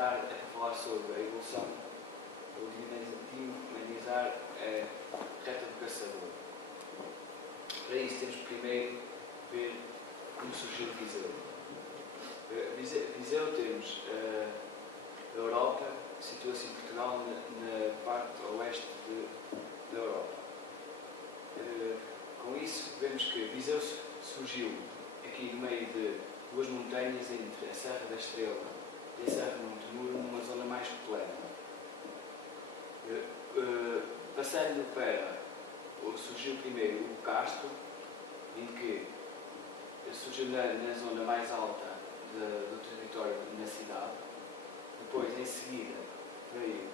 apresentar é para falar sobre a evolução, ou dinamizar a reta do caçador. Para isso temos primeiro ver como surgiu Viseu. Viseu temos a Europa, situa-se em Portugal na parte oeste da Europa. Com isso vemos que Viseu surgiu aqui no meio de duas montanhas entre a Serra da Estrela e a Serra do Monte Muro, numa zona mais plana. Passando para, surgiu primeiro o Castro, em que surgiu na zona mais alta do território na cidade. Depois, em seguida, veio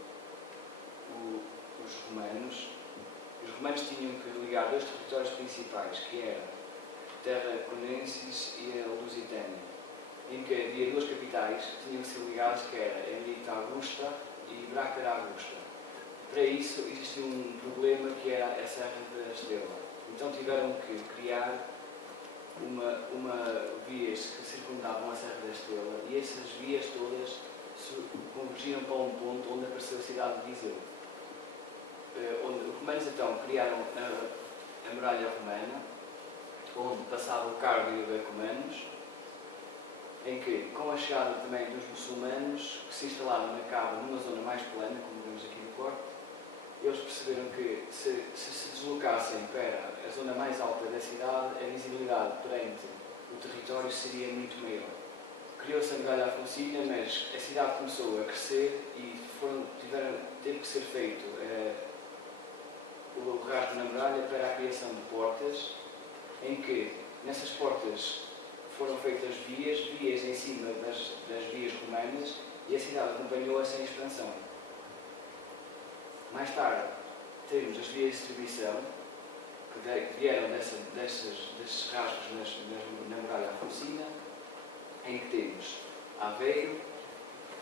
os romanos. Os romanos tinham que ligar dois territórios principais, que eram Terra Conensis e a Lusitânia, em que havia duas capitais que tinham que ser ligadas, que era Emilita Augusta e Bracara Augusta. Para isso, existia um problema que era a Serra da Estrela. Então tiveram que criar vias que circundavam a Serra da Estrela, e essas vias todas convergiam para um ponto onde apareceu a cidade de Viseu. Onde os romanos então criaram a muralha romana, onde passava o cargo e o Bacumanos, em que, com a chegada também dos muçulmanos, que se instalaram na Cava, numa zona mais plana, como vemos aqui no corte, eles perceberam que se deslocassem para a zona mais alta da cidade, a visibilidade perante o território seria muito maior. Criou-se a muralha afonsina, mas a cidade começou a crescer e teve que ser feito o rasgo na muralha para a criação de portas, em que nessas portas foram feitas vias em cima das vias romanas, e a cidade acompanhou essa expansão. Mais tarde temos as vias de distribuição, que vieram desses rasgos na muralha afonsina, em que temos Aveiro,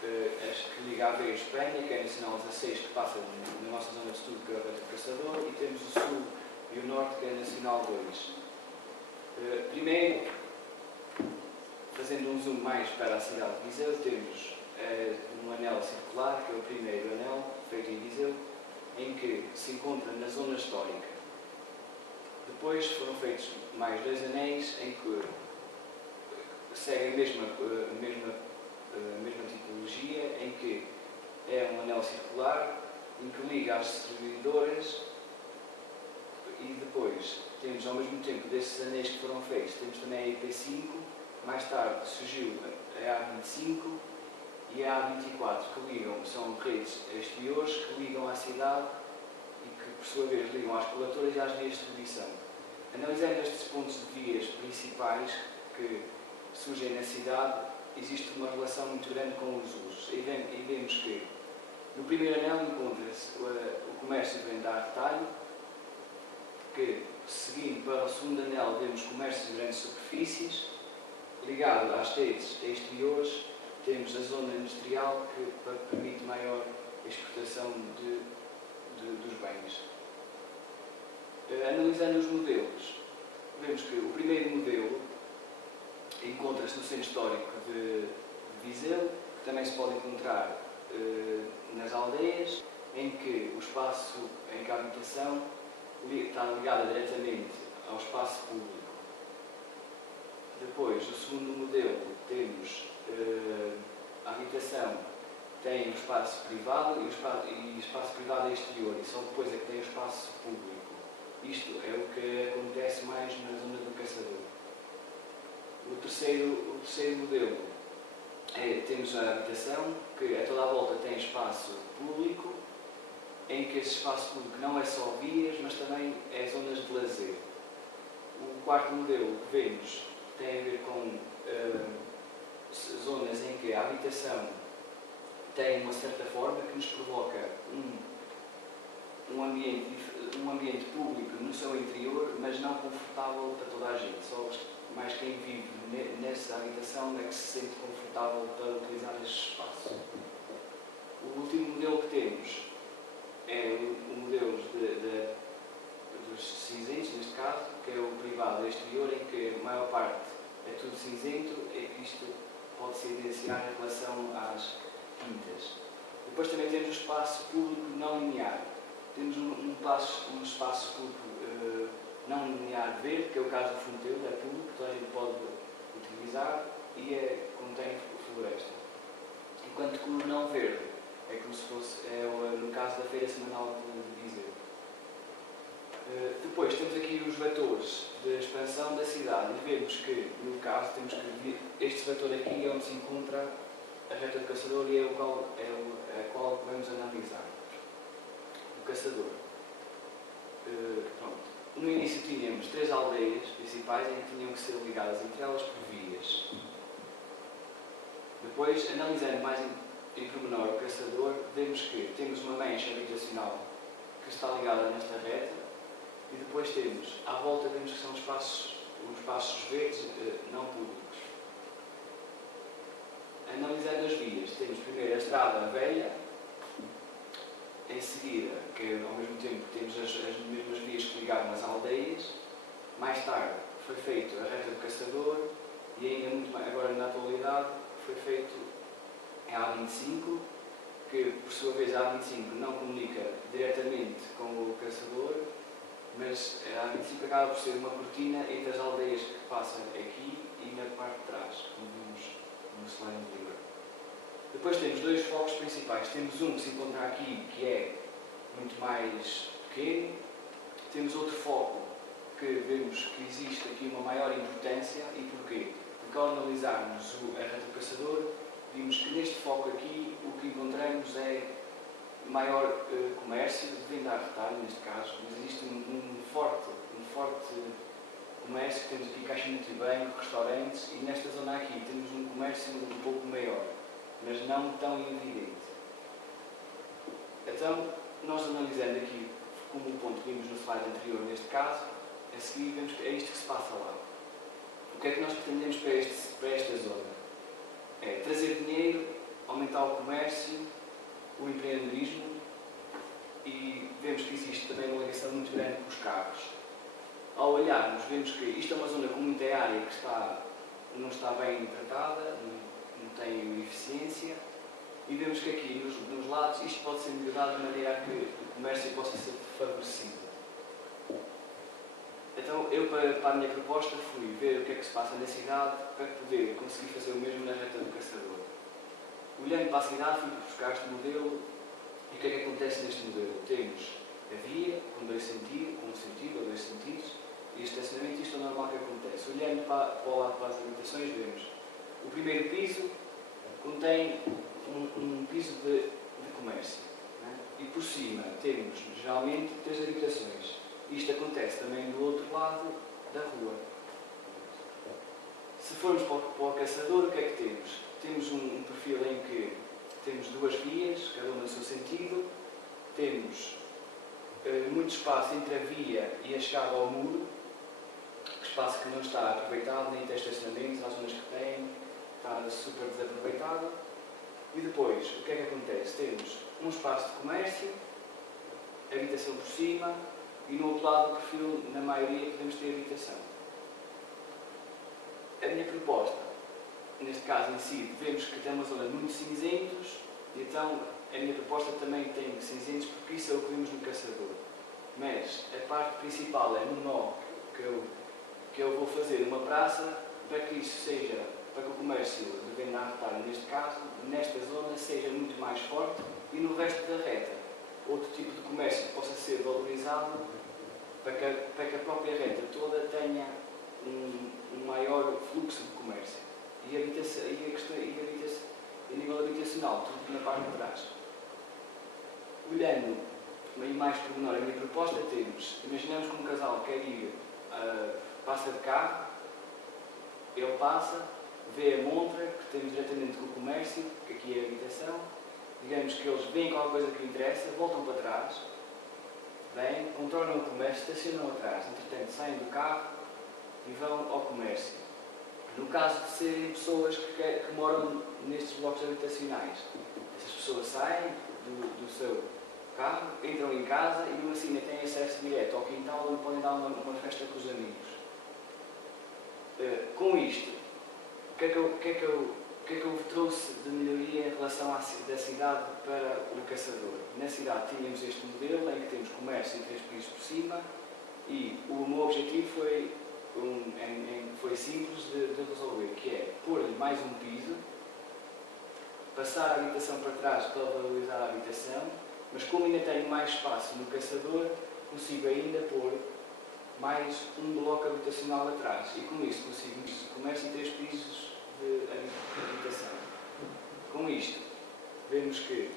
que liga Aveiro e Espanha, que é a Nacional 16, que passa na nossa zona de estudo, que é a Reta do Caçador, e temos o Sul e o Norte, que é a Nacional 2. Primeiro, fazendo um zoom mais para a cidade de Viseu, temos um anel circular, que é o primeiro anel feito em Viseu, em que se encontra na zona histórica. Depois foram feitos mais dois anéis, em que seguem a mesma tipologia, em que é um anel circular, em que liga as distribuidoras, e depois temos, ao mesmo tempo desses anéis que foram feitos, temos também a IP5, mais tarde surgiu a A25 e a A24, que ligam, são redes exteriores que ligam à cidade e que, por sua vez, ligam às coletoras e às vias de distribuição. Analisando estes pontos de vias principais que surgem na cidade, existe uma relação muito grande com os usos. E vemos que no primeiro anel encontra-se o comércio de venda a retalho, que, seguindo para o segundo anel, vemos comércio de grandes superfícies. Ligado às redes exteriores, temos a zona industrial, que permite maior exportação dos bens. Analisando os modelos, vemos que o primeiro modelo encontra-se no centro histórico de Viseu, que também se pode encontrar nas aldeias, em que o espaço, em que a habitação está ligada diretamente ao espaço público. Depois, no segundo modelo, temos a habitação tem um espaço privado e o espaço privado é exterior, e só depois é que tem o espaço público. Isto é o que acontece mais na zona do caçador. O terceiro modelo temos a habitação, que a toda a volta tem espaço público, em que esse espaço público não é só vias, mas também é zonas de lazer. O quarto modelo que vemos tem a ver com zonas em que a habitação tem uma certa forma que nos provoca um ambiente público no seu interior, mas não confortável para toda a gente. Só mais quem vive nessa habitação é que se sente confortável para utilizar este espaço. O último modelo que temos é o modelo dos cinzentos, neste caso, que é o privado exterior, em que a maior parte é tudo cinzento, e isto pode se evidenciar em relação quintas. Depois também temos o espaço público não linear. Temos um espaço público não linear verde, que é o caso do Fontelo, é público, toda a gente pode utilizar e contém floresta. Enquanto que o não verde é como se fosse, no caso da Feira Semanal de Viseu. Depois temos aqui os vetores de expansão da cidade e vemos que, no caso, temos que ver este vetor aqui é onde se encontra a reta do caçador e é a qual vamos analisar. O caçador. Pronto. No início tínhamos 3 aldeias principais em que tinham que ser ligadas entre elas por vias. Depois, analisando mais em pormenor o caçador, vemos que temos uma mancha habitacional que está ligada nesta reta e depois temos, à volta, vemos que são os espaços verdes não públicos. Analisando as vias, temos primeiro a estrada velha, em seguida, que ao mesmo tempo temos as mesmas vias que ligavam as aldeias. Mais tarde foi feito a reta do caçador e ainda muito mais, agora na atualidade foi feito a A25, que por sua vez a A25 não comunica diretamente com o caçador, mas a A25 acaba por ser uma cortina entre as aldeias que passam aqui e na parte de trás, como vimos no slide anterior. Depois temos 2 focos principais. Temos um que se encontra aqui, que é muito mais pequeno. Temos outro foco que vemos que existe aqui uma maior importância. E porquê? Porque ao analisarmos a reta do caçador, vimos que neste foco aqui o que encontramos é maior comércio de venda a retalho, neste caso, mas existe um forte comércio. Temos aqui caixa multibanco, restaurantes, e nesta zona aqui temos um comércio um pouco maior, mas não tão evidente. Então, nós analisando aqui, como o ponto que vimos no slide anterior, neste caso, a seguir vemos que é isto que se passa lá. O que é que nós pretendemos para esta zona? É trazer dinheiro, aumentar o comércio, o empreendedorismo, e vemos que existe também uma ligação muito grande com os carros. Ao olharmos, vemos que isto é uma zona com muita área que não está bem tratada, não tem eficiência, e vemos que aqui nos lados isto pode ser melhorado de maneira a que o comércio possa ser favorecido. Então eu, para a minha proposta, fui ver o que é que se passa na cidade para poder conseguir fazer o mesmo na reta do caçador. Olhando para a cidade, fui buscar este modelo, e o que é que acontece neste modelo? Temos a via com um sentido ou 2 sentidos, e o estacionamento. Isto é normal que acontece. Olhando para o lado para as habitações, vemos o primeiro piso contém um piso de comércio, né? E por cima temos geralmente 3 habitações. Isto acontece também do outro lado da rua. Se formos para o caçador, o que é que temos? Temos um perfil em que temos 2 vias, cada uma no seu sentido. Temos muito espaço entre a via e a chegada ao muro, espaço que não está aproveitado, nem tem estacionamentos, há zonas que têm, está super desaproveitado. E depois, o que é que acontece? Temos um espaço de comércio, habitação por cima, e no outro lado do perfil, na maioria, podemos ter habitação. A minha proposta, neste caso em si, vemos que tem uma zona muito cinzentos, e então a minha proposta também tem cinzentos, porque isso é o que vimos no caçador. Mas a parte principal é no nó que eu vou fazer uma praça para que isso seja, para que o comércio de venda a retalho, neste caso, nesta zona, seja muito mais forte, e no resto da reta, outro tipo de comércio possa ser valorizado para que a própria reta toda tenha um maior fluxo de comércio. E a nível habitacional, tudo na parte de trás. Olhando mais por menor a minha proposta, imaginamos que um casal quer ir, passa de carro, ele passa, vê a montra, que temos diretamente com o comércio, que aqui é a habitação, digamos que eles veem qualquer coisa que lhe interessa, voltam para trás, vêm, contornam o comércio, estacionam atrás, entretanto saem do carro e vão ao comércio. No caso de serem pessoas que moram nestes blocos habitacionais, essas pessoas saem do seu carro, entram em casa e mesmo assim ainda têm acesso direto ao quintal onde podem dar uma festa com os amigos. Com isto, o que é que eu trouxe de melhoria em relação relação da cidade para o caçador. Na cidade tínhamos este modelo em que temos comércio em 3 pisos por cima e o meu objetivo foi simples de resolver, que é pôr-lhe mais um piso, passar a habitação para trás para valorizar a habitação, mas como ainda tenho mais espaço no caçador, consigo ainda pôr mais um bloco habitacional atrás e com isso consigo comércio em 3 pisos de habitação. Com isto, vemos que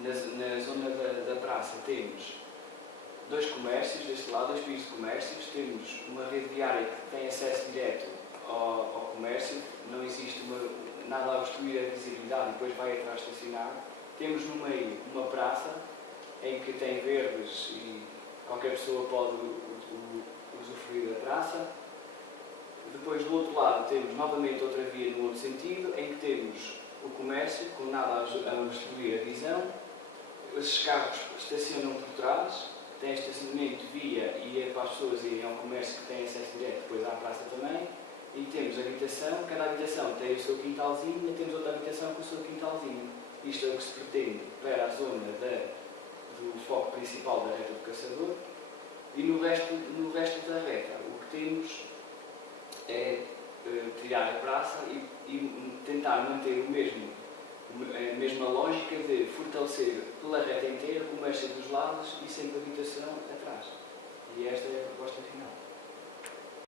na zona da praça temos 2 comércios, deste lado, 2 pisos de comércios, temos uma rede viária que tem acesso direto ao comércio, não existe nada a obstruir a visibilidade e depois vai atrás estacionar. Temos no meio uma praça em que tem verdes e qualquer pessoa pode usufruir da praça. Depois do outro lado temos novamente outra via no outro sentido, em que temos o comércio, com nada a obstruir a visão. Esses carros estacionam por trás, tem estacionamento via e é para as pessoas irem ao comércio que tem acesso direto, depois à praça também. E temos habitação, cada habitação tem o seu quintalzinho e temos outra habitação com o seu quintalzinho. Isto é o que se pretende para a zona do foco principal da reta do caçador. E no resto da reta, o que temos é tirar a praça e tentar manter a mesma lógica de fortalecer pela reta inteira o comércio dos lados e sempre a habitação atrás. E esta é a proposta final.